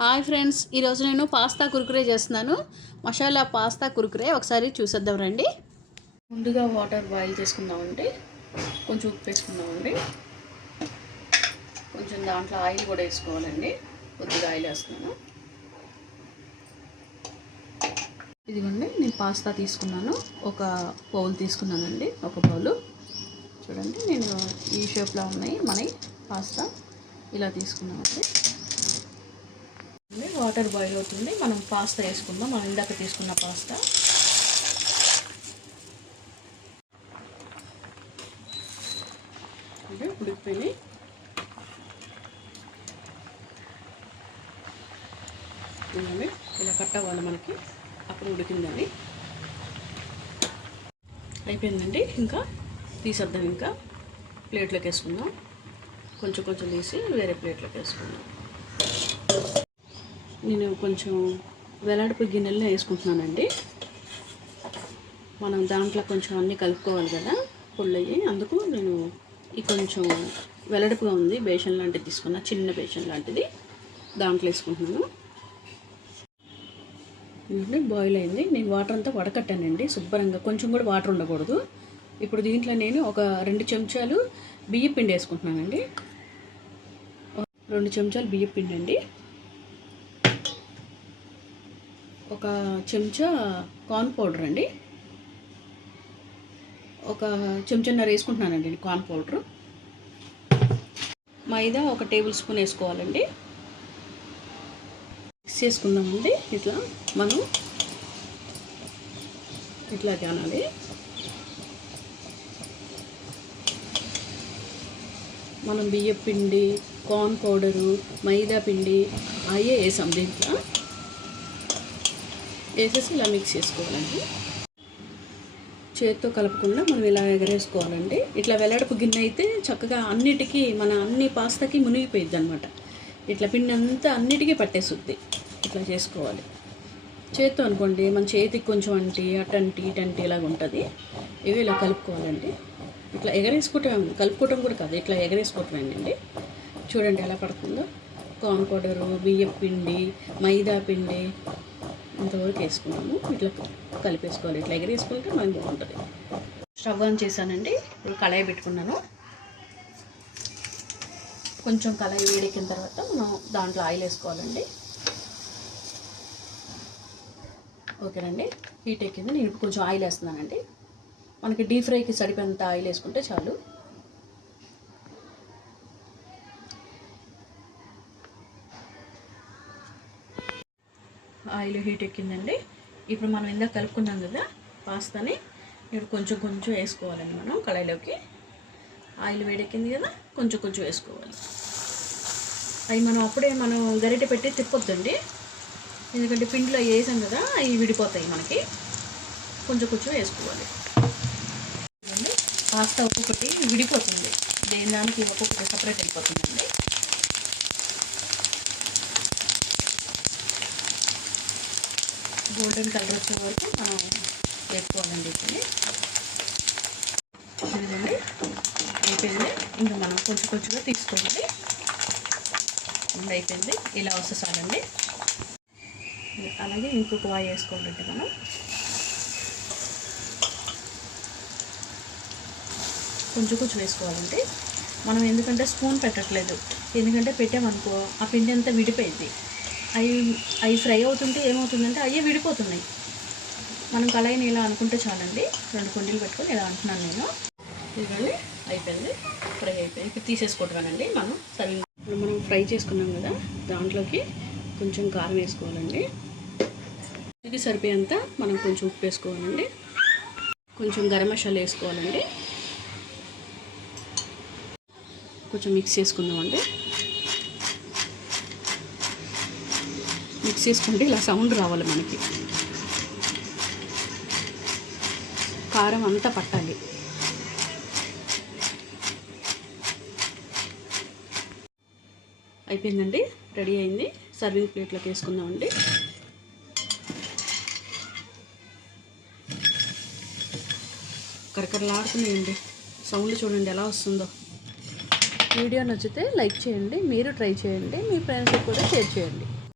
Hi friends, ఈరోజు నేను pasta Kurkure చేస్తున్నాను. మసాలా పాస్తా కురుకురే ఒకసారి చూసేద్దాం రండి. ముందుగా వాటర్ బాయిల్ చేసుకుందామండి. కొంచెం ఉప్పు వేసుకుందామండి. కొంచెం దాంట్లో ఆయిల్ కూడా వేసుకోవాలండి. కొద్దిగా ఆయిల్ వేస్తున్నాను. ఇదిగోండి, నేను పాస్తా తీసుకున్నాను. ఒక బౌల్ తీసుకున్నానండి. ఒక బౌలు చూడండి, నేను ఈ షేప్లో ఉన్నాయి మన పాస్తా. ఇలా తీసుకున్నామండి. వాటర్ బాయిల్ అవుతుంది. మనం పాస్తా వేసుకుందాం. మనం ఇందాక తీసుకున్న పాస్తా అంటే ఉడికిపోయి ఇలా కట్ అవ్వాలి మనకి. అప్పుడు ఉడికిందండి. అయిపోయిందండి. ఇంకా తీసేద్దాం. ఇంకా ప్లేట్లోకి వేసుకుందాం. కొంచెం కొంచెం తీసి వేరే ప్లేట్లోకి వేసుకుందాం. నేను కొంచెం వెలాడిపోయి గిన్నెల్లో వేసుకుంటున్నానండి. మనం దాంట్లో కొంచెం అన్నీ కలుపుకోవాలి కదా పుల్లయ్యి. అందుకు నేను ఈ కొంచెం వెలడుపుగా ఉంది బేషన్ లాంటిది తీసుకున్నా, చిన్న బేషన్ లాంటిది. దాంట్లో వేసుకుంటున్నాను. బాయిల్ అయింది. నేను వాటర్ అంతా వడకట్టానండి శుభ్రంగా. కొంచెం కూడా వాటర్ ఉండకూడదు. ఇప్పుడు దీంట్లో నేను ఒక 2 చెంచాలు బియ్యం పిండి వేసుకుంటున్నానండి. 2 చెంచాలు బియ్యం పిండి అండి. ఒక చెంచా కార్న్ పౌడర్ అండి. ఒక చెంచాన్నర వేసుకుంటున్నానండి కార్న్ పౌడరు. మైదా ఒక టేబుల్ స్పూన్ వేసుకోవాలండి. మిక్స్ చేసుకుందామండి. ఇట్లా మనం ఇట్లా తినాలి. మనం బియ్యం పిండి, కార్న్ పౌడరు, మైదా పిండి అయ్యే వేసాం. దీంట్లో వేసేసి ఇలా మిక్స్ చేసుకోవాలండి. చేతితో కలపకుండా మనం ఇలా ఎగరేసుకోవాలండి. ఇట్లా వెల్లడపు గిన్నె అయితే చక్కగా అన్నిటికీ అన్ని పాస్తాకి మునిగిపోయిద్ది అనమాట. ఇట్లా పిండి అంతా అన్నిటికీ పట్టేసుద్ది. ఇట్లా చేసుకోవాలి. చేతితో అనుకోండి మన చేతికి కొంచెం అటంటి ఇటంటి ఇలాగ ఉంటుంది. ఇవి ఇలా కలుపుకోవాలండి. ఇట్లా కలుపుకోవటం కూడా కాదు, ఇట్లా ఎగరేసుకోవటమేనండి. చూడండి ఎలా పడుతుందో. కార్న్ పౌడరు, బియ్యం పిండి, మైదా పిండి ఇంతవరకు వేసుకున్నాము. ఇట్లా కలిపేసుకోవాలి. ఇట్లా ఎగరేసుకుంటే మనకి బాగుంటుంది. స్టవ్ ఆన్ చేశానండి. ఇప్పుడు కళాయి పెట్టుకున్నాను. కొంచెం కళాయి వేడెక్కిన తర్వాత మనం దాంట్లో ఆయిల్ వేసుకోవాలండి. ఓకేనండి, హీట్ ఎక్కింది. నేను ఇప్పుడు కొంచెం ఆయిల్ వేస్తున్నానండి. మనకి డీప్ ఫ్రైకి సరిపోయేంత ఆయిల్ వేసుకుంటే చాలు. ఆయిల్ హీట్ ఎక్కిందండి. ఇప్పుడు మనం ఇందాక కలుపుకున్నాం కదా పాస్తాని, ఇప్పుడు కొంచెం కొంచెం వేసుకోవాలండి మనం కళాయిలోకి. ఆయిల్ వేడెక్కింది కదా, కొంచెం కొంచెం వేసుకోవాలి. అవి అప్పుడే గరిటె పెట్టి తిప్పొద్దండి. ఎందుకంటే పిండిలో వేసాం కదా, అవి విడిపోతాయి మనకి. కొంచెం కొంచెం వేసుకోవాలి. పాస్తా ఒక్కొక్కటి విడిపోతుంది. దేని దానికి ఒక్కొక్కటి సపరేట్ అయిపోతుందండి. గోల్డెన్ కలర్ వచ్చే వరకు మనం వేసుకోవాలండి. ఇదండి అయిపోయింది. ఇంకా మనం కొంచెం కొంచెంగా తీసుకోవాలి. అయిపోయింది. ఇలా వస్తే చాలండి. అలాగే ఇంకొక వాయి వేసుకోవాలండి. మనం కొంచెం కొంచెం వేసుకోవాలండి. మనం ఎందుకంటే స్పూన్ పెట్టట్లేదు. ఎందుకంటే పెట్టామనుకో ఆ పిండి అంతా విడిపోయింది. అవి ఫ్రై అవుతుంటే ఏమవుతుందంటే అవి విడిపోతున్నాయి. మనం కళాయిని ఇలా అనుకుంటే చాలండి. 2 కుండీలు పెట్టుకొని ఇలా అంటున్నాను నేను. ఇదిగోండి అయిపోయింది. ఫ్రై అయిపోయింది. ఇప్పుడు తీసేసుకోవటమేనండి. మనం ఫ్రై చేసుకున్నాం కదా, దాంట్లోకి కొంచెం కారం వేసుకోవాలండి. ఇది సరిపోయేంత మనం కొంచెం ఉప్పు వేసుకోవాలండి. కొంచెం గరం మసాలా వేసుకోవాలండి. కొంచెం మిక్స్ చేసుకుందామండి. మిక్స్ చేసుకుంటే ఇలా సౌండ్ రావాలి మనకి. కారం అంతా పట్టాలి. అయిపోయిందండి. రెడీ అయింది. సర్వింగ్ ప్లేట్లోకి వేసుకుందామండి. కరకరలాడుతున్నాయండి. సౌండ్ చూడండి ఎలా వస్తుందో. వీడియో నచ్చితే లైక్ చేయండి. మీరు ట్రై చేయండి. మీ ఫ్రెండ్స్కి కూడా షేర్ చేయండి.